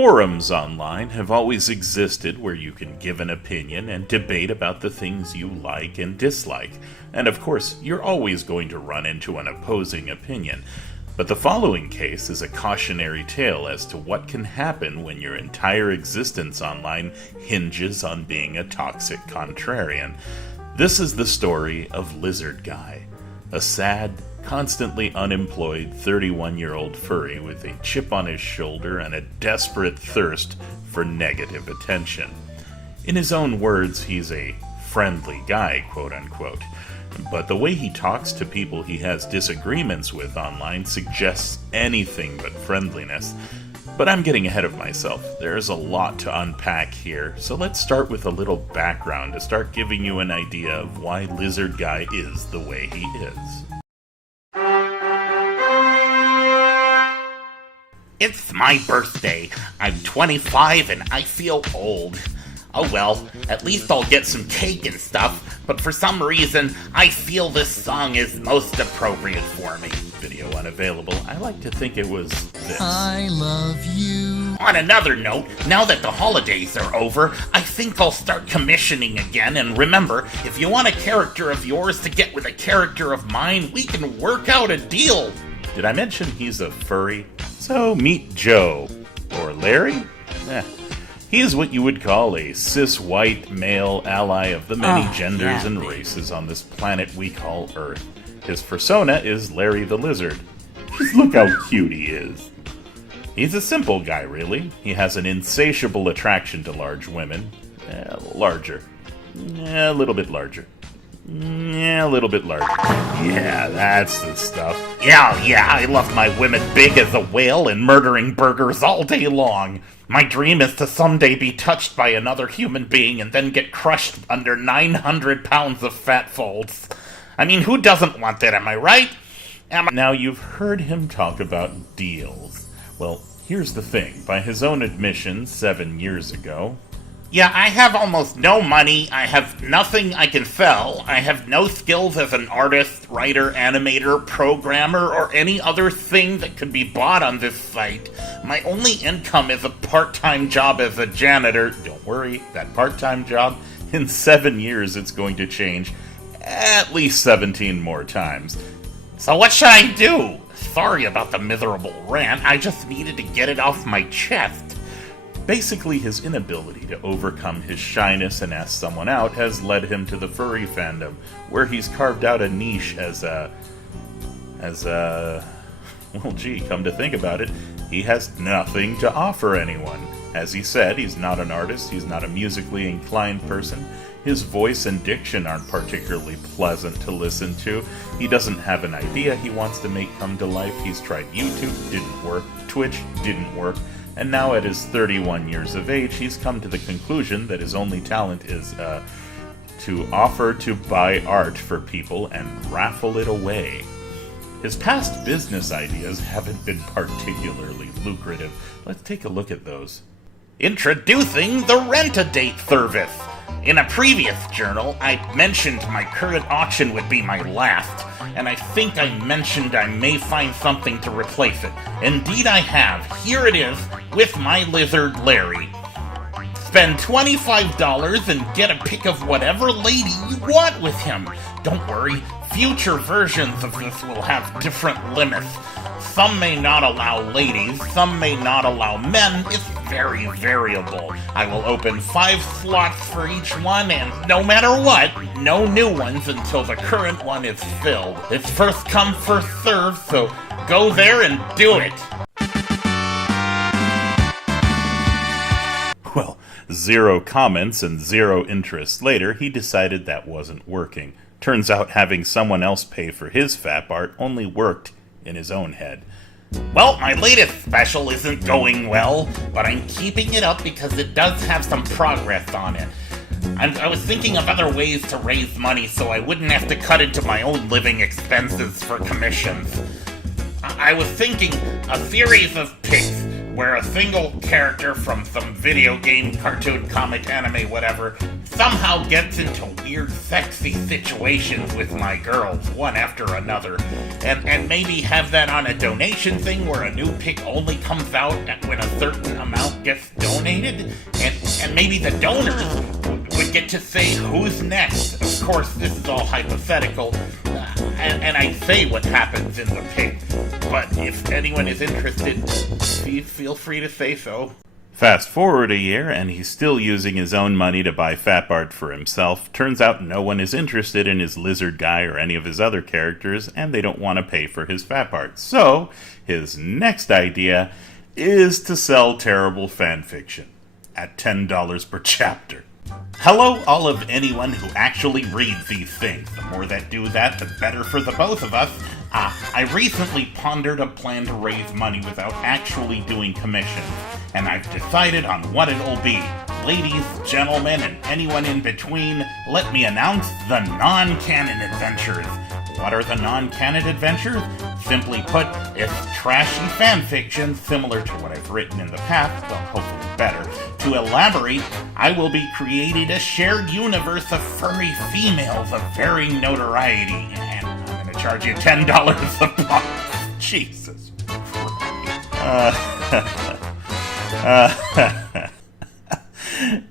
Forums online have always existed where you can give an opinion and debate about the things you like and dislike, and of course, you're always going to run into an opposing opinion. But the following case is a cautionary tale as to what can happen when your entire existence online hinges on being a toxic contrarian. This is the story of Lizardguy, a sad, constantly unemployed 31-year-old furry with a chip on his shoulder and a desperate thirst for negative attention. In his own words, he's a friendly guy, quote-unquote. But the way he talks to people he has disagreements with online suggests anything but friendliness. But I'm getting ahead of myself. There's a lot to unpack here, so let's start with a little background to start giving you an idea of why Lizardguy is the way he is. It's my birthday. I'm 25 and I feel old. Oh well, at least I'll get some cake and stuff, but for some reason, I feel this song is most appropriate for me. Video unavailable. I like to think it was this. I love you. On another note, now that the holidays are over, I think I'll start commissioning again, and remember, if you want a character of yours to get with a character of mine, we can work out a deal. Did I mention he's a furry? So meet Joe. Or Larry? He is what you would call a cis-white male ally of the many genders and races on this planet we call Earth. His persona is Larry the Lizard. Just look how cute he is. He's a simple guy, really. He has an insatiable attraction to large women. Larger. A little bit larger. A little bit larger. Yeah, that's the stuff. Yeah, I love my women big as a whale and murdering burgers all day long. My dream is to someday be touched by another human being and then get crushed under 900 pounds of fat folds. I mean, who doesn't want that, am I right? Now, you've heard him talk about deals. Well, here's the thing. By his own admission 7 years ago... Yeah, I have almost no money, I have nothing I can sell, I have no skills as an artist, writer, animator, programmer, or any other thing that could be bought on this site. My only income is a part-time job as a janitor. Don't worry, that part-time job, in 7 years it's going to change at least 17 more times. So what should I do? Sorry about the miserable rant, I just needed to get it off my chest. Basically, his inability to overcome his shyness and ask someone out has led him to the furry fandom, where he's carved out a niche well, gee, come to think about it, he has nothing to offer anyone. As he said, he's not an artist, he's not a musically inclined person, his voice and diction aren't particularly pleasant to listen to, he doesn't have an idea he wants to make come to life, he's tried YouTube, didn't work, Twitch, didn't work, and now at his 31 years of age, he's come to the conclusion that his only talent is to offer to buy art for people and raffle it away. His past business ideas haven't been particularly lucrative. Let's take a look at those. Introducing the Rent-A-Date service. In a previous journal, I mentioned my current auction would be my last, and I think I mentioned I may find something to replace it. Indeed I have. Here it is, with my lizard Larry. Spend $25 and get a pic of whatever lady you want with him. Don't worry, future versions of this will have different limits. Some may not allow ladies, some may not allow men. It's very variable. I will open 5 slots for each one, and no matter what, no new ones until the current one is filled. It's first come, first served, so go there and do it. Well, 0 comments and 0 interest later, he decided that wasn't working. Turns out having someone else pay for his fap art only worked in his own head. Well, my latest special isn't going well, but I'm keeping it up because it does have some progress on it. I was thinking of other ways to raise money so I wouldn't have to cut into my own living expenses for commissions. I was thinking a series of pics where a single character from some video game, cartoon, comic, anime, whatever, somehow gets into weird, sexy situations with my girls, one after another, and maybe have that on a donation thing where a new pick only comes out when a certain amount gets donated, and maybe the donors would get to say who's next. Of course, this is all hypothetical, and I say what happens in the pick, but if anyone is interested, feel free to say so. Fast forward a year, and he's still using his own money to buy fap art for himself. Turns out no one is interested in his lizard guy or any of his other characters, and they don't want to pay for his fap art. So, his next idea is to sell terrible fanfiction at $10 per chapter. Hello, all of anyone who actually reads these things. The more that do that, the better for the both of us. I recently pondered a plan to raise money without actually doing commissions, and I've decided on what it'll be. Ladies, gentlemen, and anyone in between, let me announce the non-canon adventures. What are the non-canon adventures? Simply put, it's trashy fanfiction similar to what I've written in the past, well, hopefully better. To elaborate, I will be creating a shared universe of furry females of varying notoriety, and I'm going to charge you $10 a pop. Jesus Christ.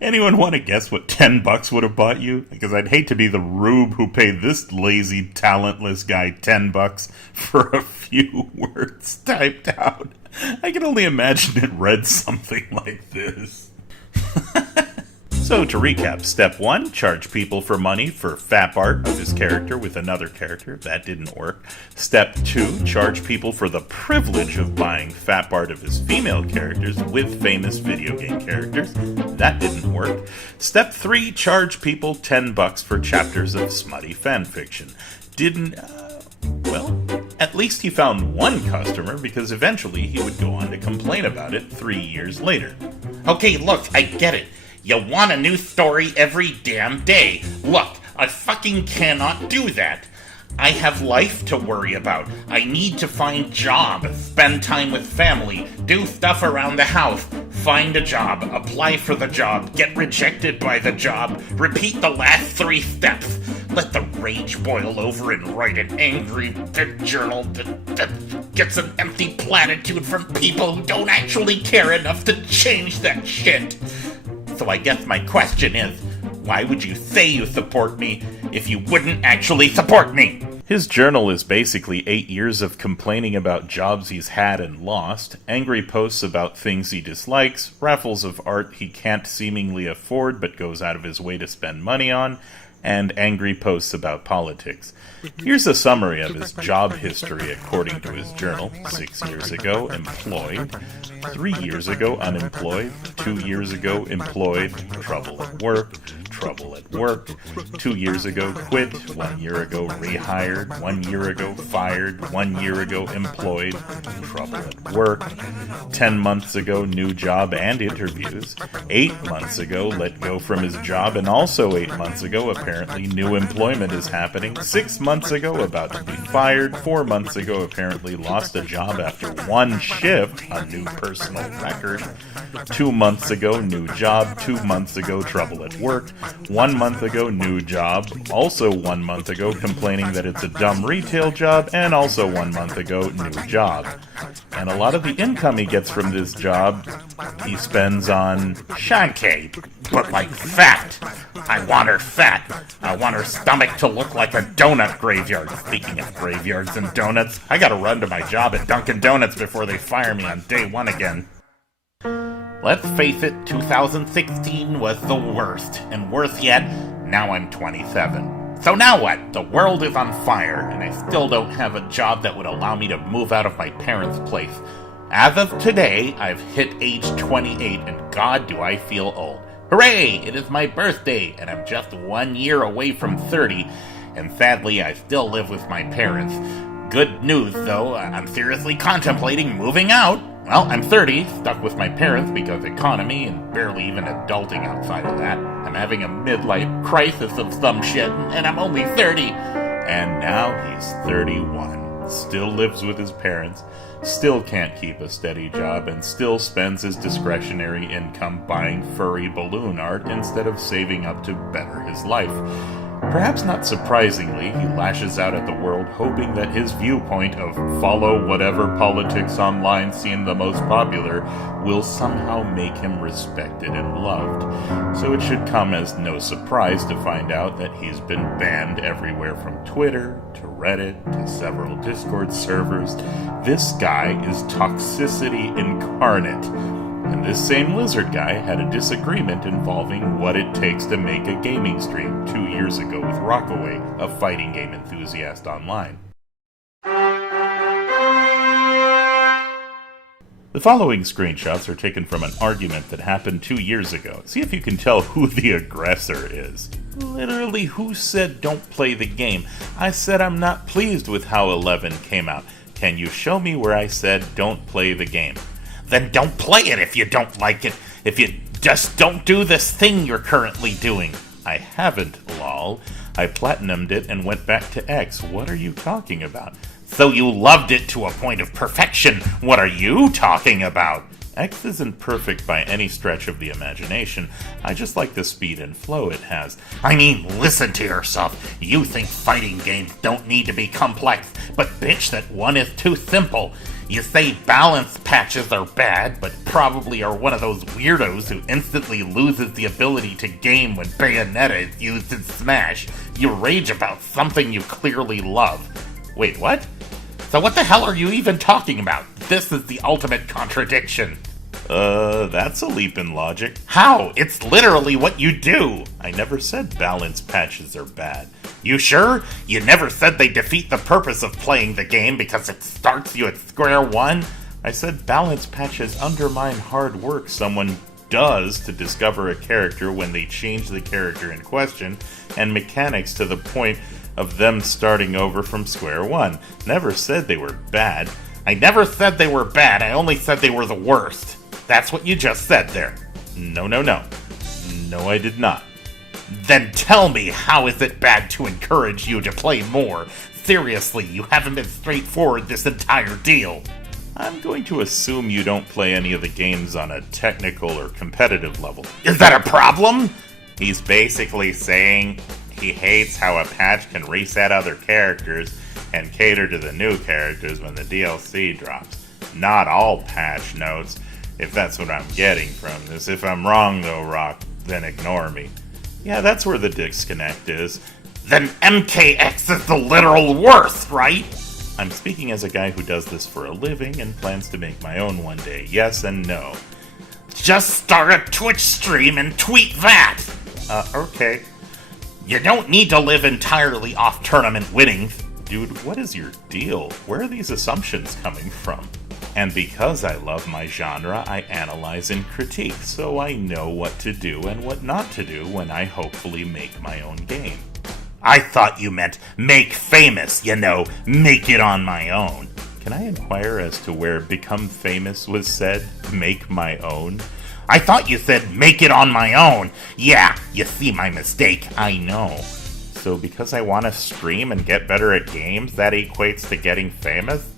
Anyone want to guess what $10 would have bought you? Because I'd hate to be the rube who paid this lazy, talentless guy $10 for a few words typed out. I can only imagine it read something like this. So to recap, step 1, charge people for money for fap art of his character with another character. That didn't work. Step 2, charge people for the privilege of buying fap art of his female characters with famous video game characters. That didn't work. Step 3, charge people $10 for chapters of smutty fanfiction. Well, at least he found one customer, because eventually he would go on to complain about it 3 years later. Okay, look, I get it. You want a new story every damn day. Look, I fucking cannot do that. I have life to worry about. I need to find job, spend time with family, do stuff around the house, find a job, apply for the job, get rejected by the job, repeat the last 3 steps. Let the rage boil over and write an angry journal that gets an empty platitude from people who don't actually care enough to change that shit. So I guess my question is, why would you say you support me if you wouldn't actually support me? His journal is basically 8 years of complaining about jobs he's had and lost, angry posts about things he dislikes, raffles of art he can't seemingly afford but goes out of his way to spend money on, and angry posts about politics. Here's a summary of his job history according to his journal. 6 years ago, employed. 3 years ago, unemployed. 2 years ago, employed. Trouble at work. Trouble at work. 2 years ago, quit. 1 year ago, rehired. 1 year ago, fired. 1 year ago, employed. Trouble at work. 10 months ago, new job and interviews. 8 months ago, let go from his job, and also 8 months ago, apparently new employment is happening. 6 months ago, about to be fired. 4 months ago, apparently lost a job after one shift, a new personal record. 2 months ago, new job. 2 months ago, trouble at work. 1 month ago, new job. Also 1 month ago, complaining that it's a dumb retail job. And also 1 month ago, new job. And a lot of the income he gets from this job, he spends on Shantae, but like fat. I want her fat. I want her stomach to look like a donut graveyard. Speaking of graveyards and donuts, I gotta run to my job at Dunkin' Donuts before they fire me on day 1 again. Let's face it, 2016 was the worst, and worse yet, now I'm 27. So now what? The world is on fire, and I still don't have a job that would allow me to move out of my parents' place. As of today, I've hit age 28, and God do I feel old. Hooray! It is my birthday, and I'm just 1 year away from 30, and sadly I still live with my parents. Good news, though, I'm seriously contemplating moving out. Well, I'm 30, stuck with my parents because economy and barely even adulting outside of that. I'm having a midlife crisis of some shit, and I'm only 30. And now he's 31. still lives with his parents, still can't keep a steady job, and still spends his discretionary income buying furry balloon art instead of saving up to better his life. Perhaps not surprisingly, he lashes out at the world, hoping that his viewpoint of follow whatever politics online seem the most popular will somehow make him respected and loved. So it should come as no surprise to find out that he's been banned everywhere from Twitter to Reddit to several Discord servers. This guy is toxicity incarnate. And this same lizard guy had a disagreement involving what it takes to make a gaming stream 2 years ago with Rockaway, a fighting game enthusiast online. The following screenshots are taken from an argument that happened 2 years ago. See if you can tell who the aggressor is. Literally, who said don't play the game? I said I'm not pleased with how 11 came out. Can you show me where I said don't play the game? Then don't play it if you don't like it. If you just don't do this thing you're currently doing. I haven't, lol. I platinumed it and went back to X. What are you talking about? So you loved it to a point of perfection. What are you talking about? X isn't perfect by any stretch of the imagination. I just like the speed and flow it has. I mean, listen to yourself. You think fighting games don't need to be complex, but bitch that one is too simple. You say balance patches are bad, but probably are one of those weirdos who instantly loses the ability to game when Bayonetta is used in Smash. You rage about something you clearly love. Wait, what? So what the hell are you even talking about? This is the ultimate contradiction. That's a leap in logic. How? It's literally what you do. I never said balance patches are bad. You sure? You never said they defeat the purpose of playing the game because it starts you at square one? I said balance patches undermine hard work someone does to discover a character when they change the character in question, and mechanics to the point of them starting over from square one. Never said they were bad. I never said they were bad, I only said they were the worst. That's what you just said there. No, I did not. Then tell me, how is it bad to encourage you to play more? Seriously, you haven't been straightforward this entire deal. I'm going to assume you don't play any of the games on a technical or competitive level. Is that a problem? He's basically saying he hates how a patch can reset other characters and cater to the new characters when the DLC drops. Not all patch notes, if that's what I'm getting from this. If I'm wrong though, Rock, then ignore me. Yeah, that's where the disconnect is. Then MKX is the literal worst, right? I'm speaking as a guy who does this for a living and plans to make my own one day. Yes and no. Just start a Twitch stream and tweet that! Okay. You don't need to live entirely off tournament winnings. Dude, what is your deal? Where are these assumptions coming from? And because I love my genre, I analyze and critique, so I know what to do and what not to do when I hopefully make my own game. I thought you meant make famous, make it on my own. Can I inquire as to where become famous was said? Make my own? I thought you said make it on my own. Yeah, you see my mistake, I know. So because I want to stream and get better at games, that equates to getting famous?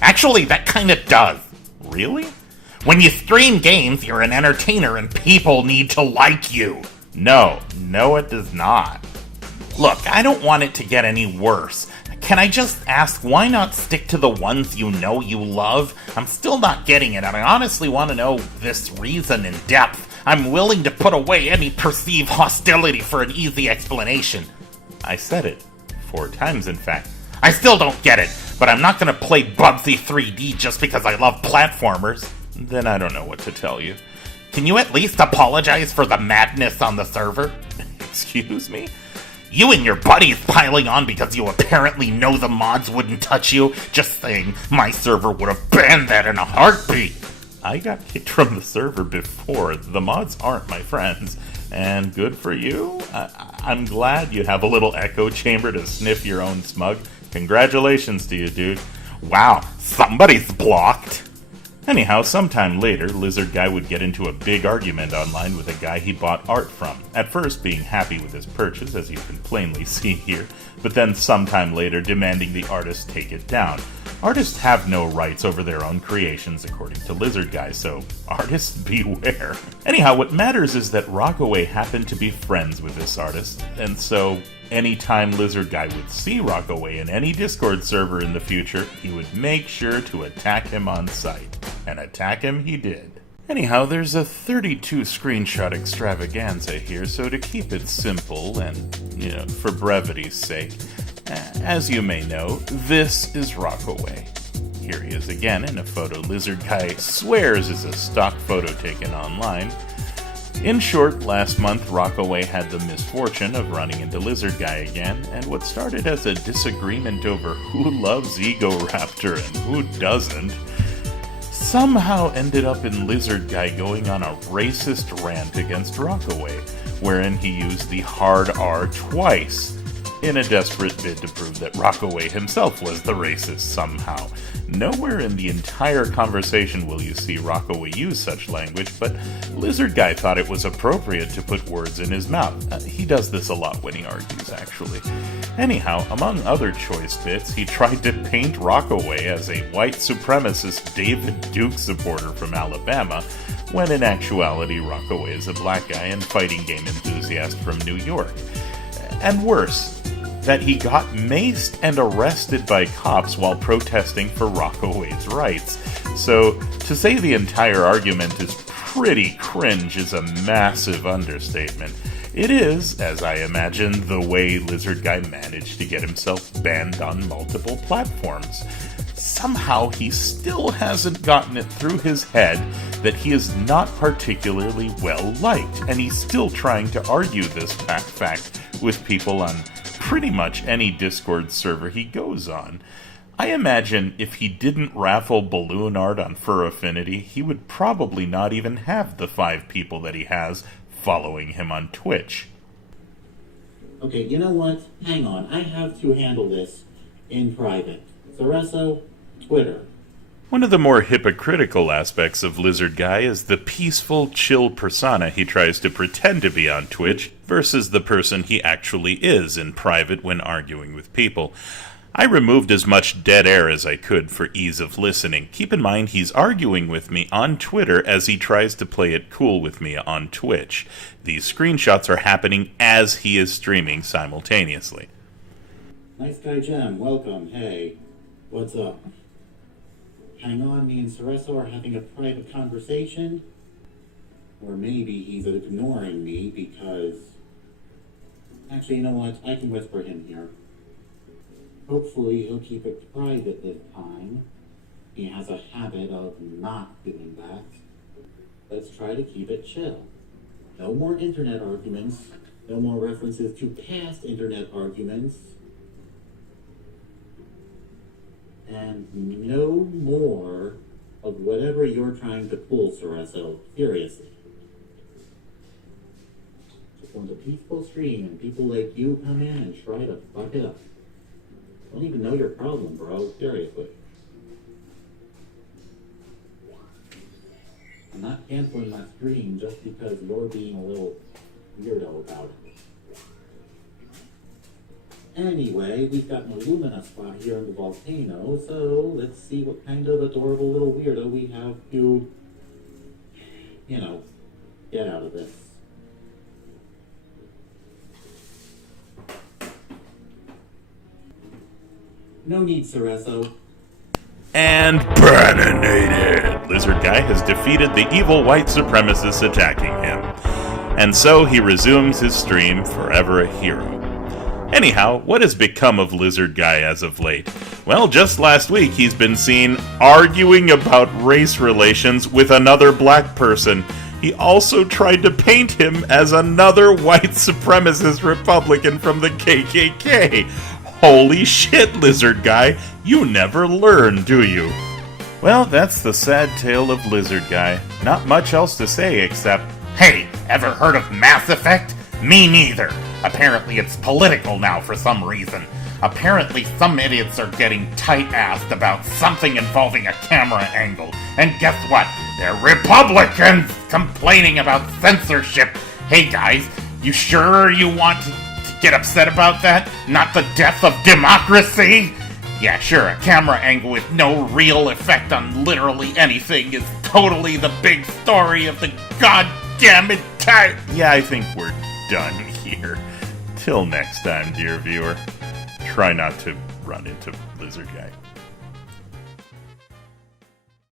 Actually, that kind of does. Really? When you stream games, you're an entertainer and people need to like you. No, it does not. Look, I don't want it to get any worse. Can I just ask, why not stick to the ones you know you love? I'm still not getting it, and I honestly want to know this reason in depth. I'm willing to put away any perceived hostility for an easy explanation. I said it. 4 times, in fact. I still don't get it, but I'm not going to play Bubsy 3D just because I love platformers. Then I don't know what to tell you. Can you at least apologize for the madness on the server? Excuse me? You and your buddies piling on because you apparently know the mods wouldn't touch you. Just saying, my server would have banned that in a heartbeat. I got kicked from the server before. The mods aren't my friends. And good for you. I'm glad you have a little echo chamber to sniff your own smug. Congratulations to you, dude. Wow, somebody's blocked. Anyhow, sometime later, Lizardguy would get into a big argument online with a guy he bought art from, at first being happy with his purchase, as you can plainly see here, but then sometime later demanding the artist take it down. Artists have no rights over their own creations, according to Lizardguy, so artists beware. Anyhow, what matters is that Rockaway happened to be friends with this artist, and so anytime Lizardguy would see Rockaway in any Discord server in the future, he would make sure to attack him on sight. And attack him he did. Anyhow, there's a 32 screenshot extravaganza here, so to keep it simple and, for brevity's sake, as you may know, this is Rockaway. Here he is again in a photo Lizardguy swears is a stock photo taken online. In short, last month Rockaway had the misfortune of running into Lizardguy again, and what started as a disagreement over who loves Ego Raptor and who doesn't, somehow ended up in Lizardguy going on a racist rant against Rockaway, wherein he used the hard R twice, in a desperate bid to prove that Rockaway himself was the racist somehow. Nowhere in the entire conversation will you see Rockaway use such language, but Lizardguy thought it was appropriate to put words in his mouth. He does this a lot when he argues, actually. Anyhow, among other choice bits, he tried to paint Rockaway as a white supremacist David Duke supporter from Alabama, when in actuality Rockaway is a black guy and fighting game enthusiast from New York. And worse, that he got maced and arrested by cops while protesting for Rockaway's rights. So, to say the entire argument is pretty cringe is a massive understatement. It is, as I imagine, the way Lizardguy managed to get himself banned on multiple platforms. Somehow he still hasn't gotten it through his head that he is not particularly well liked, and he's still trying to argue this fact with people on pretty much any Discord server he goes on. I imagine if he didn't raffle balloon art on Fur Affinity, he would probably not even have the 5 people that he has following him on Twitch. Okay, you know what? Hang on. I have to handle this in private. Cereso, Twitter. One of the more hypocritical aspects of Lizardguy is the peaceful, chill persona he tries to pretend to be on Twitch versus the person he actually is in private when arguing with people. I removed as much dead air as I could for ease of listening. Keep in mind he's arguing with me on Twitter as he tries to play it cool with me on Twitch. These screenshots are happening as he is streaming simultaneously. Nice guy Jem, welcome. Hey, what's up? Hang on, me and Cereso are having a private conversation? Or maybe he's ignoring me because... Actually, you know what? I can whisper him here. Hopefully he'll keep it private this time. He has a habit of not doing that. Let's try to keep it chill. No more internet arguments. No more references to past internet arguments. And no more of whatever you're trying to pull, Cereso. Seriously. Just want a peaceful stream and people like you come in and try to fuck it up. Don't even know your problem, bro. Seriously. I'm not canceling my stream just because you're being a little weirdo about it. Anyway, we've got an Illumina spot here in the volcano, so let's see what kind of adorable little weirdo we have to, get out of this. No need, Cereso. And bananated! Lizardguy has defeated the evil white supremacists attacking him. And so he resumes his stream, forever a hero. Anyhow, what has become of Lizardguy as of late? Well, just last week he's been seen arguing about race relations with another black person. He also tried to paint him as another white supremacist Republican from the KKK. Holy shit, Lizardguy, you never learn, do you? Well, that's the sad tale of Lizardguy. Not much else to say except, Hey, ever heard of Mass Effect? Me neither. Apparently it's political now for some reason. Apparently some idiots are getting tight-assed about something involving a camera angle. And guess what? They're Republicans complaining about censorship. Hey guys, you sure you want to get upset about that? Not the death of democracy? Yeah, sure, a camera angle with no real effect on literally anything is totally the big story of the goddamn entire... Yeah, I think we're done here. Till next time, dear viewer, try not to run into Lizard Guy.